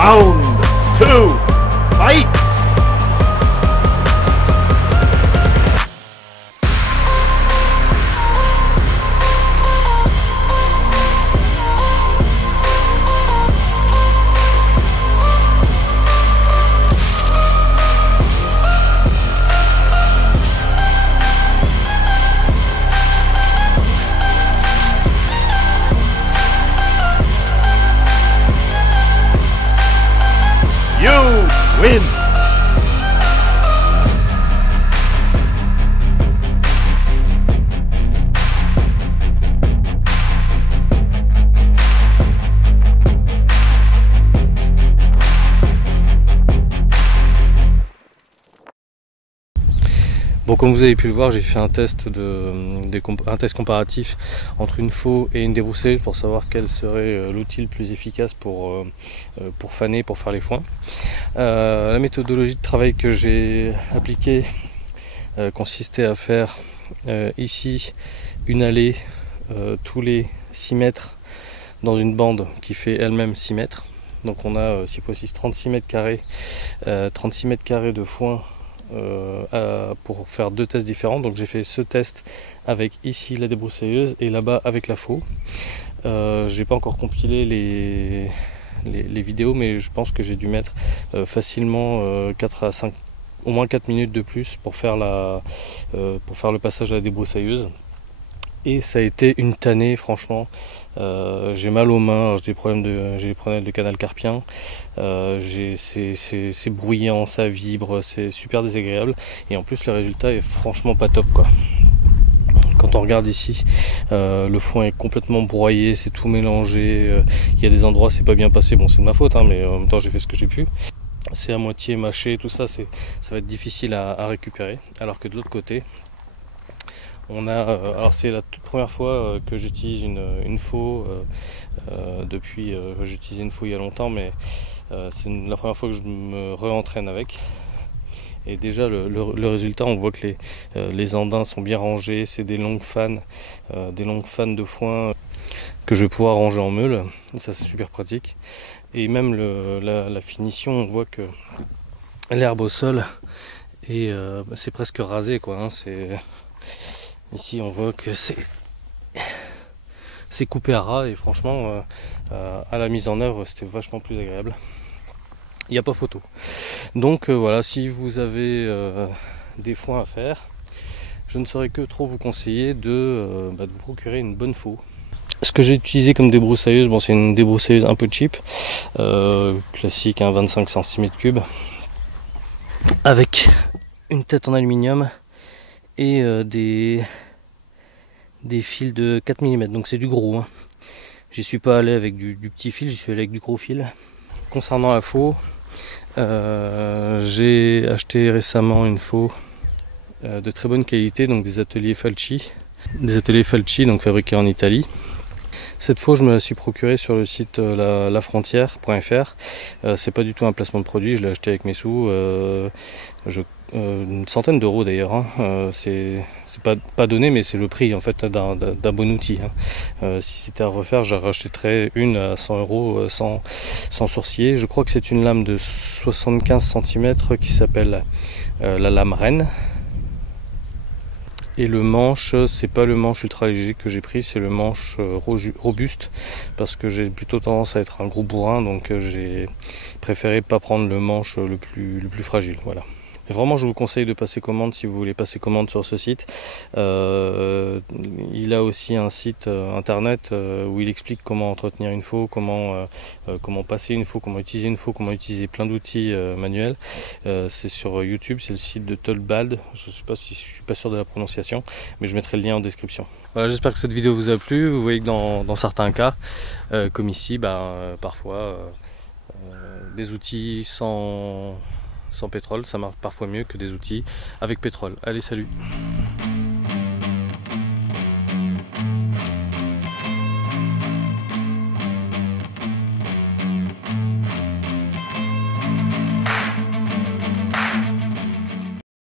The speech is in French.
Round 2, fight! Win! Bon, comme vous avez pu le voir, j'ai fait un test, un test comparatif entre une faux et une débroussailleuse pour savoir quel serait l'outil le plus efficace pour faner, pour faire les foins. La méthodologie de travail que j'ai appliquée consistait à faire ici une allée tous les 6 mètres dans une bande qui fait elle-même 6 mètres. Donc on a 6 x 6, 36 mètres carrés, 36 mètres carrés de foin pour faire 2 tests différents. Donc j'ai fait ce test avec ici la débroussailleuse et là-bas avec la faux. J'ai pas encore compilé les vidéos, mais je pense que j'ai dû mettre facilement 4 à 5, au moins 4 minutes de plus pour faire le passage à la débroussailleuse. Et ça a été une tannée, franchement. J'ai mal aux mains, j'ai des problèmes de canal carpien. C'est bruyant, ça vibre, c'est super désagréable. Et en plus, le résultat est franchement pas top, quoi. Quand on regarde ici, le foin est complètement broyé, c'est tout mélangé. Il y a des endroits, c'est pas bien passé. Bon, c'est de ma faute, hein, mais en même temps, j'ai fait ce que j'ai pu. C'est à moitié mâché, tout ça, ça va être difficile à récupérer. Alors que de l'autre côté, on a, alors c'est la toute première fois que j'utilise une faux depuis, j'ai utilisé une faux il y a longtemps, mais c'est la première fois que je me re-entraîne avec. Et déjà le résultat, on voit que les andins sont bien rangés, c'est des longues fanes de foin que je vais pouvoir ranger en meule, et ça c'est super pratique. Et même la finition, on voit que l'herbe au sol c'est presque rasé, quoi, hein, ici on voit que c'est coupé à ras et franchement à la mise en œuvre c'était vachement plus agréable. Il n'y a pas photo. Donc voilà, si vous avez des foins à faire, je ne saurais que trop vous conseiller de vous procurer une bonne faux. Ce que j'ai utilisé comme débroussailleuse, bon, c'est une débroussailleuse un peu cheap, classique, hein, 25 cm3, avec une tête en aluminium et des fils de 4 mm, donc c'est du gros, hein. J'y suis pas allé avec du petit fil, j'y suis allé avec du gros fil. Concernant la faux, j'ai acheté récemment une faux de très bonne qualité, donc des ateliers Falchi, donc fabriqués en Italie. Cette faux, je me la suis procurée sur le site lafrontière.fr. C'est pas du tout un placement de produit, je l'ai acheté avec mes sous. Une centaine d'euros d'ailleurs, hein. C'est pas donné, mais c'est le prix en fait d'un bon outil, hein. Si c'était à refaire, j'en rachèterais une à 100 euros sans sourciller. Je crois que c'est une lame de 75 cm qui s'appelle la lame reine. Et le manche, c'est pas le manche ultra léger que j'ai pris, c'est le manche robuste, parce que j'ai plutôt tendance à être un gros bourrin, donc j'ai préféré pas prendre le manche le plus fragile, voilà. Mais vraiment, je vous conseille de passer commande si vous voulez passer commande sur ce site. Il a aussi un site internet où il explique comment entretenir une faux, comment passer une faux, comment utiliser une faux, comment utiliser plein d'outils manuels. C'est sur YouTube, c'est le site de Tolbald. Je suis pas sûr de la prononciation, mais je mettrai le lien en description. Voilà, j'espère que cette vidéo vous a plu. Vous voyez que dans certains cas, comme ici, parfois des outils sans pétrole, ça marche parfois mieux que des outils avec pétrole. Allez, salut!